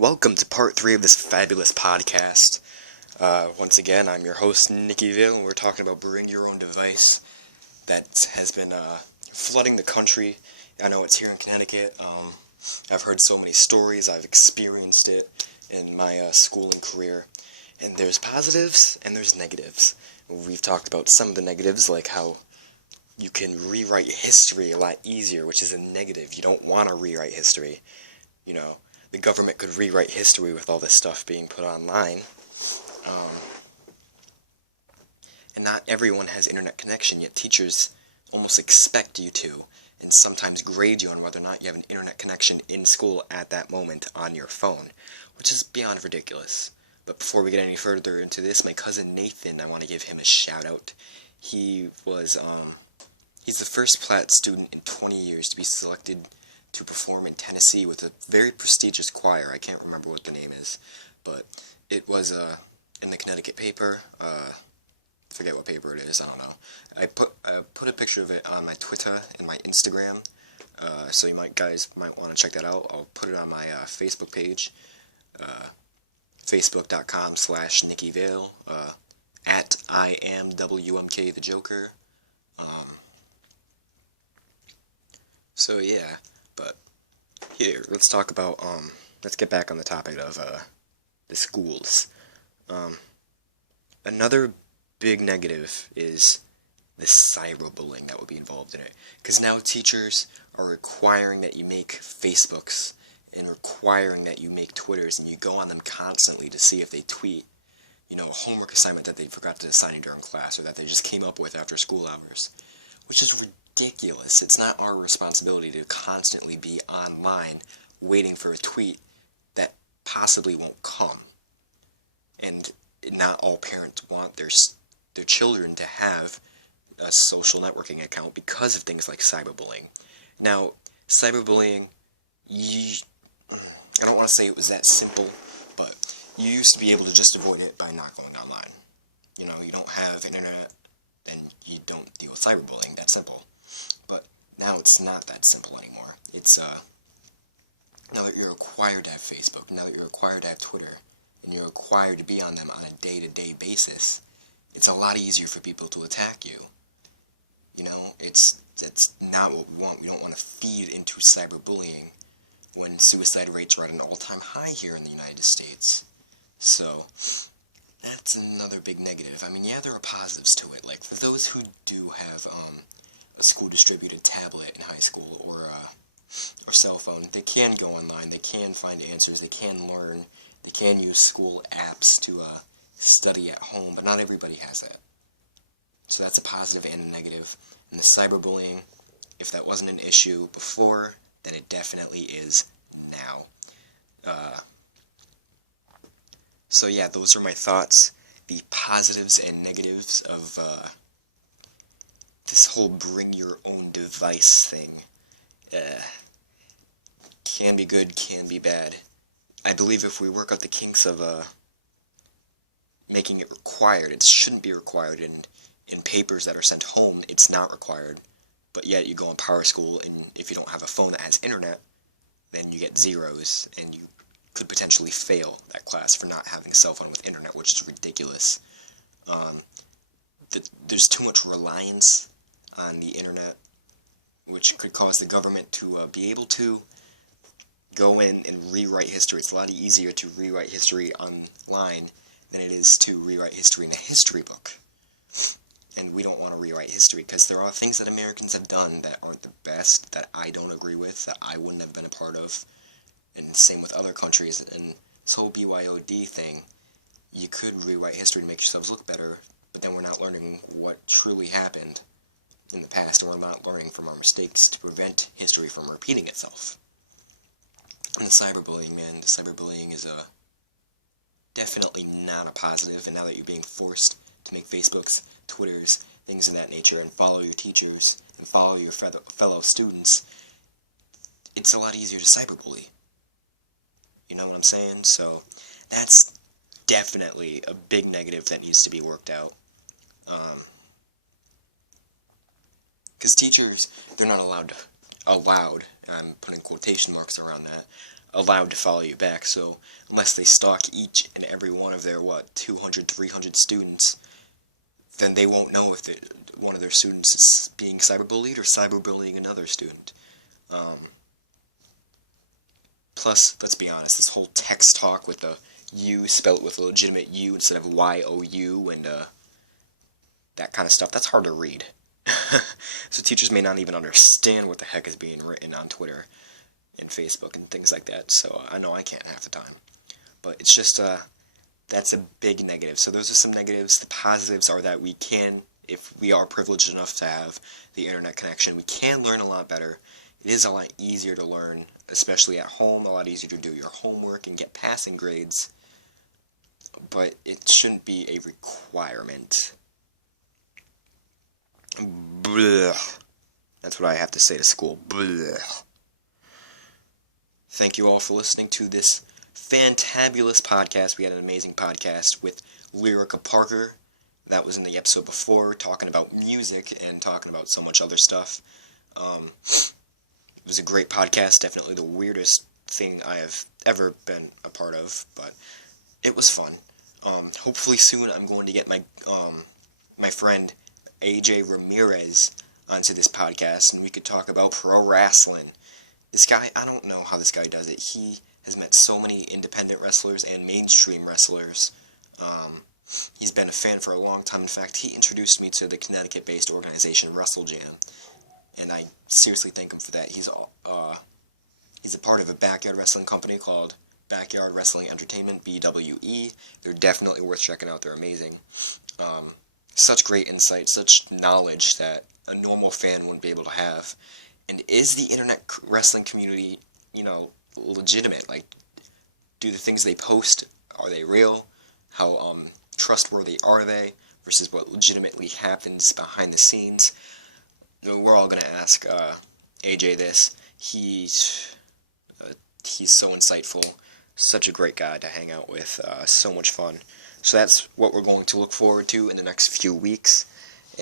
Welcome to part 3 of this fabulous podcast. Once again, I'm your host, Nicky, and we're talking about bring your own device that has been flooding the country. I know it's here in Connecticut. I've heard so many stories. I've experienced it in my schooling career. And there's positives and there's negatives. We've talked about some of the negatives, like how you can rewrite history a lot easier, which is a negative. You don't want to rewrite history. You know, the government could rewrite history with all this stuff being put online. And not everyone has internet connection, yet teachers almost expect you to, and sometimes grade you on whether or not you have an internet connection in school at that moment on your phone, which is beyond ridiculous. But before we get any further into this, my cousin Nathan, I want to give him a shout out. He's the first Platt student in 20 years to be selected to perform in Tennessee with a very prestigious choir. I can't remember what the name is, but it was in the Connecticut paper. Forget what paper it is. I don't know. I put a picture of it on my Twitter and my Instagram, so you guys might want to check that out. I'll put it on my Facebook page, facebook.com/NickyVale, at IamWMK the Joker. So yeah, but here, let's talk about, let's get back on the topic of, the schools. Another big negative is the cyberbullying that would be involved in it. Because now teachers are requiring that you make Facebooks, and requiring that you make Twitters, and you go on them constantly to see if they tweet, a homework assignment that they forgot to assign during class, or that they just came up with after school hours. Which is ridiculous. It's not our responsibility to constantly be online waiting for a tweet that possibly won't come. And not all parents want their children to have a social networking account because of things like cyberbullying. Now, cyberbullying, I don't want to say it was that simple, but you used to be able to just avoid it by not going online. You don't have internet, then you don't deal with cyberbullying. That's simple. But now it's not that simple anymore. It's now that you're required to have Facebook, now that you're required to have Twitter, and you're required to be on them on a day-to-day basis, it's a lot easier for people to attack you. It's not what we want. We don't want to feed into cyberbullying when suicide rates are at an all-time high here in the United States. So that's another big negative. I mean, yeah, there are positives to it. Like, for those who do have a school-distributed tablet in high school or cell phone, they can go online, they can find answers, they can learn, they can use school apps to study at home, but not everybody has that. So that's a positive and a negative. And the cyberbullying, if that wasn't an issue before, then it definitely is now. So yeah, those are my thoughts, the positives and negatives of this whole bring your own device thing. Can be good, can be bad. I believe if we work out the kinks of making it required, it shouldn't be required in papers that are sent home, it's not required, but yet you go on Power School, and if you don't have a phone that has internet, then you get zeros, and you could potentially fail that class for not having a cell phone with internet, which is ridiculous. There's too much reliance on the internet, which could cause the government to be able to go in and rewrite history. It's a lot easier to rewrite history online than it is to rewrite history in a history book. And we don't want to rewrite history because there are things that Americans have done that aren't the best, that I don't agree with, that I wouldn't have been a part of. And same with other countries. And this whole BYOD thing, you could rewrite history to make yourselves look better, but then we're not learning what truly happened in the past, and we're not learning from our mistakes to prevent history from repeating itself. And the cyberbullying, man, the cyberbullying is definitely not a positive, and now that you're being forced to make Facebooks, Twitters, things of that nature, and follow your teachers, and follow your fellow students, it's a lot easier to cyberbully. You know what I'm saying? So, that's definitely a big negative that needs to be worked out. Because teachers, they're not allowed, I'm putting quotation marks around that, allowed to follow you back. So unless they stalk each and every one of their 200, 300 students, then they won't know if one of their students is being cyberbullied or cyberbullying another student. Plus, let's be honest, this whole text talk with the U spelled with a legitimate U instead of Y-O-U and that kind of stuff, that's hard to read. So teachers may not even understand what the heck is being written on Twitter and Facebook and things like that, so I know I can't half the time. But it's just, that's a big negative. So those are some negatives. The positives are that we can, if we are privileged enough to have the internet connection, we can learn a lot better. It is a lot easier to learn, especially at home, a lot easier to do your homework and get passing grades, but it shouldn't be a requirement. Blech. That's what I have to say to school. Blech. Thank you all for listening to this fantabulous podcast. We had an amazing podcast with Lyrica Parker. That was in the episode before, talking about music and talking about so much other stuff. It was a great podcast, definitely the weirdest thing I have ever been a part of, but it was fun. Hopefully soon I'm going to get my friend AJ Ramirez onto this podcast, and we could talk about pro wrestling. This guy, I don't know how this guy does it. He has met so many independent wrestlers and mainstream wrestlers. He's been a fan for a long time. In fact, he introduced me to the Connecticut-based organization Wrestle Jam, and I seriously thank him for that. He's a part of a backyard wrestling company called Backyard Wrestling Entertainment, BWE. They're definitely worth checking out. They're amazing. Such great insight, such knowledge that a normal fan wouldn't be able to have. And is the internet wrestling community, legitimate? Like, do the things they post, are they real? How trustworthy are they versus what legitimately happens behind the scenes? We're all going to ask AJ this. He's so insightful, such a great guy to hang out with, so much fun. So that's what we're going to look forward to in the next few weeks,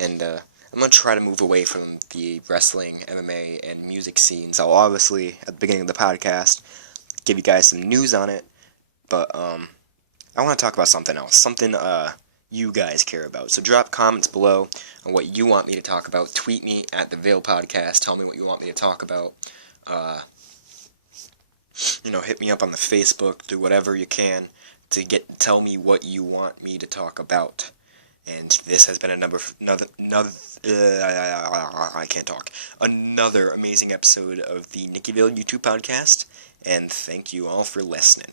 and I'm going to try to move away from the wrestling, MMA, and music scenes. I'll obviously, at the beginning of the podcast, give you guys some news on it, but I want to talk about something else, something you guys care about. So drop comments below on what you want me to talk about. Tweet me at the Veil Podcast. Tell me what you want me to talk about. Hit me up on the Facebook. Do whatever you can to tell me what you want me to talk about. And this has been another amazing episode of the Nicky YouTube podcast. And thank you all for listening.